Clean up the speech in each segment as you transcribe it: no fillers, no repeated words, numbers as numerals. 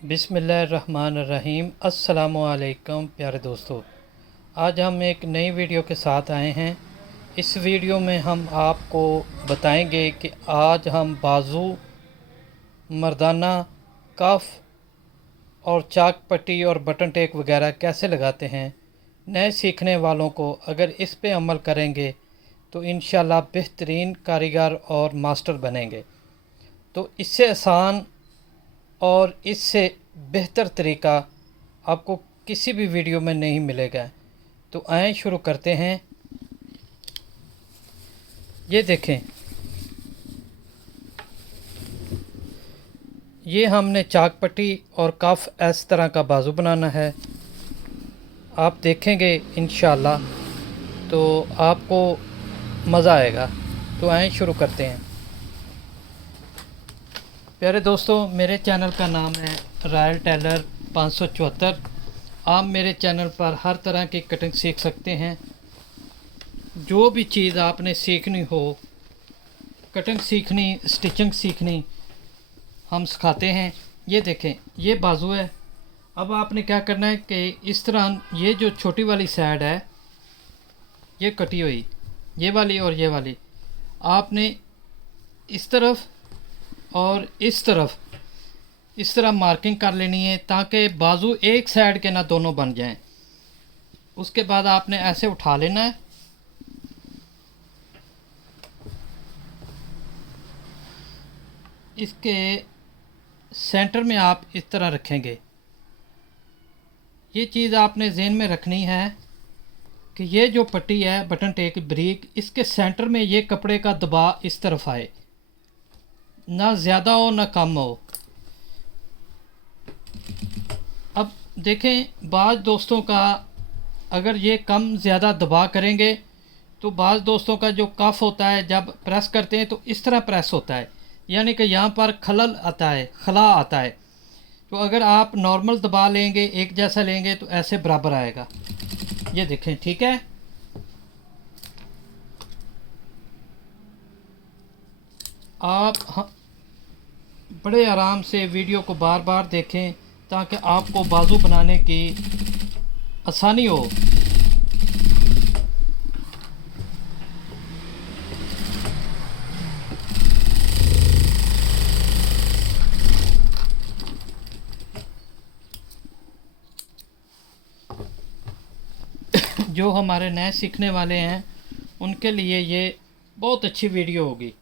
बिस्मिल्लाहिर्रहमानिर्रहीम। अस्सलामुअलैकुम प्यारे दोस्तों, आज हम एक नई वीडियो के साथ आए हैं। इस वीडियो में हम आपको बताएंगे कि आज हम बाजू, मर्दाना, कफ और चाक पट्टी और बटन टेक वगैरह कैसे लगाते हैं। नए सीखने वालों को अगर इस पे अमल करेंगे तो इंशाल्लाह बेहतरीन कारीगर और मास्टर बनेंगे। तो इससे आसान और इससे बेहतर तरीका आपको किसी भी वीडियो में नहीं मिलेगा। तो आएँ शुरू करते हैं। ये देखें, ये हमने चाक पट्टी और कफ इस तरह का बाजू बनाना है। आप देखेंगे इंशाल्लाह तो आपको मज़ा आएगा। तो आएँ शुरू करते हैं। प्यारे दोस्तों, मेरे चैनल का नाम है रॉयल टेलर 574। आप मेरे चैनल पर हर तरह की कटिंग सीख सकते हैं। जो भी चीज़ आपने सीखनी हो, कटिंग सीखनी, स्टिचिंग सीखनी, हम सिखाते हैं। ये देखें, ये बाजू है। अब आपने क्या करना है कि इस तरह ये जो छोटी वाली साइड है ये कटी हुई, ये वाली और ये वाली, आपने इस तरफ और इस तरफ इस तरह मार्किंग कर लेनी है ताकि बाजू एक साइड के ना दोनों बन जाएं। उसके बाद आपने ऐसे उठा लेना है। इसके सेंटर में आप इस तरह रखेंगे। ये चीज़ आपने ज़हन में रखनी है कि ये जो पट्टी है बटन टेक ब्रीक, इसके सेंटर में ये कपड़े का दबाव इस तरफ आए, ना ज़्यादा हो ना कम हो। अब देखें, बाज़ दोस्तों का अगर ये कम ज़्यादा दबाव करेंगे तो बाज़ दोस्तों का जो कफ होता है जब प्रेस करते हैं तो इस तरह प्रेस होता है, यानी कि यहाँ पर खलल आता है, खला आता है। तो अगर आप नॉर्मल दबाव लेंगे, एक जैसा लेंगे, तो ऐसे बराबर आएगा। ये देखें, ठीक है। आप बड़े आराम से वीडियो को बार बार देखें ताकि आपको बाजू बनाने की आसानी हो। जो हमारे नए सीखने वाले हैं उनके लिए ये बहुत अच्छी वीडियो होगी।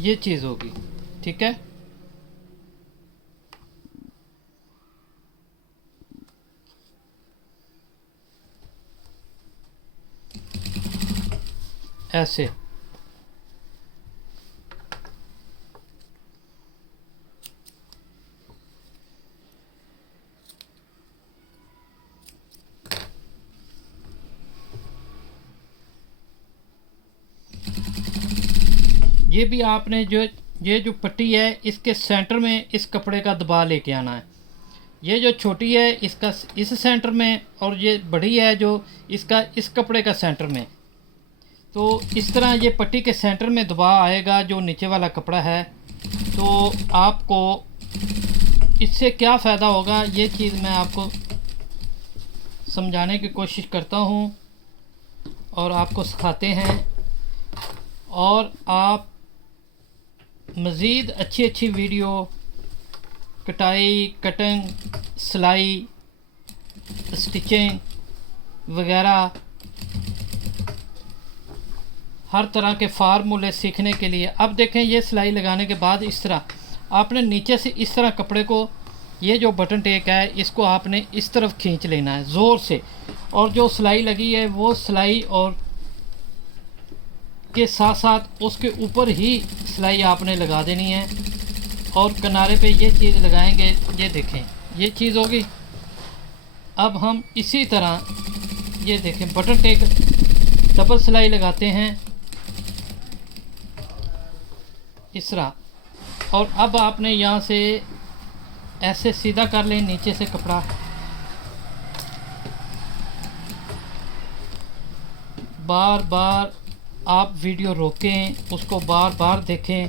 ये चीज़ होगी, ठीक है। ऐसे ये भी आपने ये जो पट्टी है इसके सेंटर में इस कपड़े का दबाव लेके आना है। ये जो छोटी है इसका इस सेंटर में, और ये बड़ी है जो इसका इस कपड़े का सेंटर में। तो इस तरह ये पट्टी के सेंटर में दबाव आएगा जो नीचे वाला कपड़ा है। तो आपको इससे क्या फ़ायदा होगा, ये चीज़ मैं आपको समझाने की कोशिश करता हूँ और आपको सिखाते हैं। और आप मज़ीद अच्छी अच्छी वीडियो, कटाई, कटिंग, सिलाई, स्टिचिंग वगैरह हर तरह के फार्मूले सीखने के लिए, अब देखें, ये सिलाई लगाने के बाद इस तरह आपने नीचे से इस तरह कपड़े को, ये जो बटन टेक है इसको आपने इस तरफ खींच लेना है ज़ोर से। और जो सिलाई लगी है वो सिलाई और के साथ साथ उसके ऊपर ही सिलाई आपने लगा देनी है। और किनारे पे ये चीज़ लगाएंगे। ये देखें, ये चीज़ होगी। अब हम इसी तरह ये देखें, बटन टेक डबल सिलाई लगाते हैं इस तरह। और अब आपने यहाँ से ऐसे सीधा कर लें नीचे से कपड़ा, बार बार आप वीडियो रोकें, उसको बार बार देखें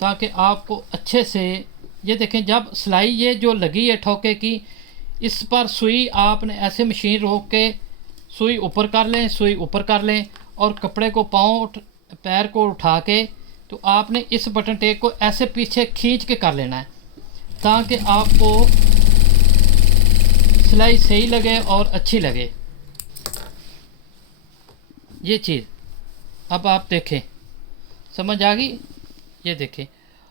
ताकि आपको अच्छे से ये देखें। जब सिलाई ये जो लगी है ठोके की, इस पर सुई आपने ऐसे मशीन रोक के सुई ऊपर कर लें, सुई ऊपर कर लें और कपड़े को पैर को उठा के तो आपने इस बटन टेक को ऐसे पीछे खींच के कर लेना है ताकि आपको सिलाई सही लगे और अच्छी लगे। ये चीज़ अब आप देखें, समझ आ गई? ये देखें,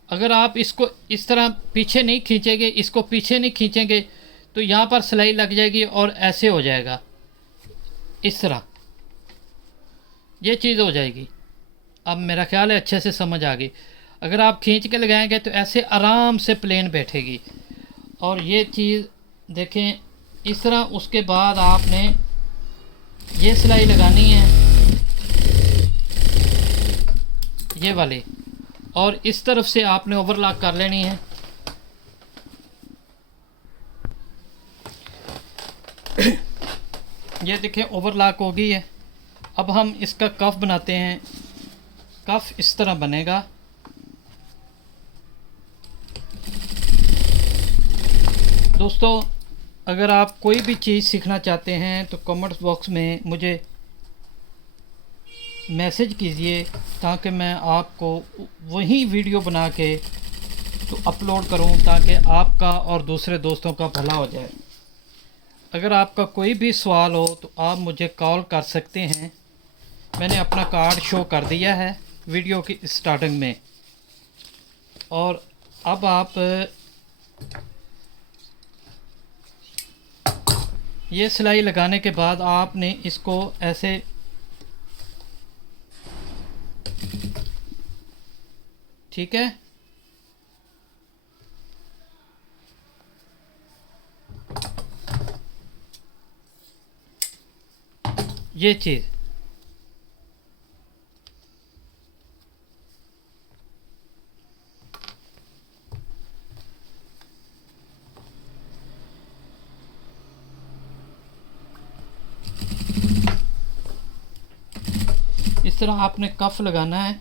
अगर आप इसको इस तरह पीछे नहीं खींचेंगे, इसको पीछे नहीं खींचेंगे तो यहाँ पर सिलाई लग जाएगी और ऐसे हो जाएगा, इस तरह ये चीज़ हो जाएगी। अब मेरा ख्याल है अच्छे से समझ आ गई। अगर आप खींच के लगाएंगे तो ऐसे आराम से प्लेन बैठेगी। और ये चीज़ देखें इस तरह। उसके बाद आपने ये सिलाई लगानी है, ये वाली, और इस तरफ से आपने ओवरलॉक कर लेनी है। ये देखें ओवरलॉक हो गई है। अब हम इसका कफ बनाते हैं। कफ इस तरह बनेगा। दोस्तों, अगर आप कोई भी चीज़ सीखना चाहते हैं तो कमेंट्स बॉक्स में मुझे मैसेज कीजिए ताकि मैं आपको वही वीडियो बना के तो अपलोड करूं ताकि आपका और दूसरे दोस्तों का भला हो जाए। अगर आपका कोई भी सवाल हो तो आप मुझे कॉल कर सकते हैं। मैंने अपना कार्ड शो कर दिया है वीडियो की स्टार्टिंग में। और अब आप ये सिलाई लगाने के बाद आपने इसको ऐसे ठीक है, ये चीज़ इस तरह आपने कफ लगाना है।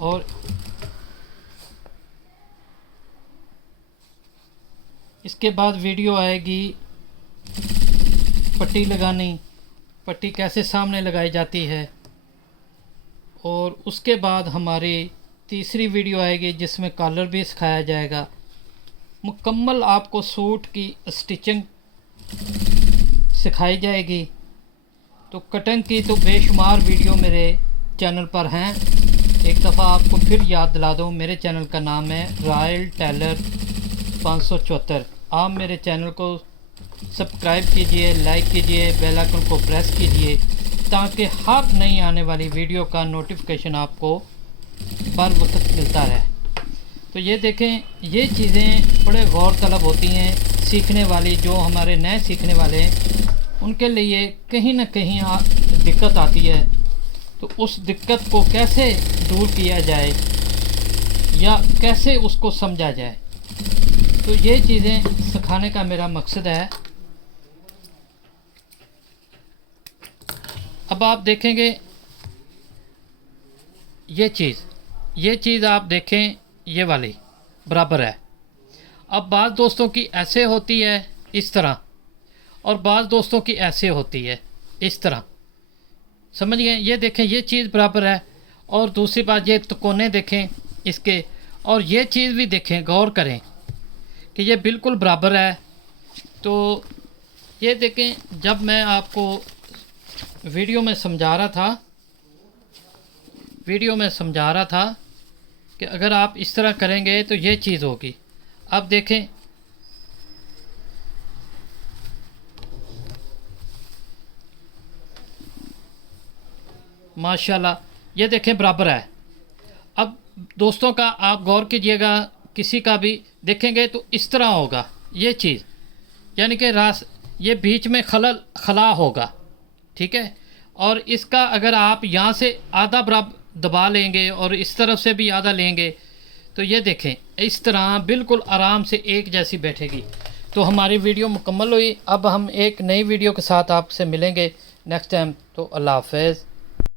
और इसके बाद वीडियो आएगी पट्टी लगानी, पट्टी कैसे सामने लगाई जाती है। और उसके बाद हमारी तीसरी वीडियो आएगी जिसमें कॉलर भी सिखाया जाएगा। मुकम्मल आपको सूट की स्टिचिंग सिखाई जाएगी। तो कटिंग की तो बेशुमार वीडियो मेरे चैनल पर हैं। एक दफ़ा आपको फिर याद दिला दूँ, मेरे चैनल का नाम है रॉयल टेलर 574। आप मेरे चैनल को सब्सक्राइब कीजिए, लाइक कीजिए, बेल आइकन को प्रेस कीजिए ताकि हर नई आने वाली वीडियो का नोटिफिकेशन आपको बर वक्त मिलता रहे। तो ये देखें, ये चीज़ें बड़े गौर तलब होती हैं सीखने वाली। जो हमारे नए सीखने वाले हैं उनके लिए कहीं ना कहीं दिक्कत आती है। तो उस दिक्कत को कैसे दूर किया जाए या कैसे उसको समझा जाए, तो ये चीज़ें सिखाने का मेरा मकसद है। अब आप देखेंगे ये चीज़ आप देखें, ये वाली बराबर है। अब बाज़ दोस्तों की ऐसे होती है इस तरह, और बाज़ दोस्तों की ऐसे होती है इस तरह, समझ गए? ये देखें, ये चीज़ बराबर है। और दूसरी बात, ये तकोने देखें इसके, और ये चीज़ भी देखें, गौर करें कि ये बिल्कुल बराबर है। तो ये देखें, जब मैं आपको वीडियो में समझा रहा था कि अगर आप इस तरह करेंगे तो ये चीज़ होगी। अब देखें, माशाल्लाह, ये देखें बराबर है। अब दोस्तों का आप गौर कीजिएगा, किसी का भी देखेंगे तो इस तरह होगा ये चीज़, यानी कि ये बीच में खला होगा, ठीक है। और इसका अगर आप यहाँ से आधा बराबर दबा लेंगे और इस तरफ से भी आधा लेंगे तो ये देखें इस तरह बिल्कुल आराम से एक जैसी बैठेगी। तो हमारी वीडियो मुकम्मल हुई। अब हम एक नई वीडियो के साथ आपसे मिलेंगे नेक्स्ट टाइम। तो अल्लाह हाफ़िज़।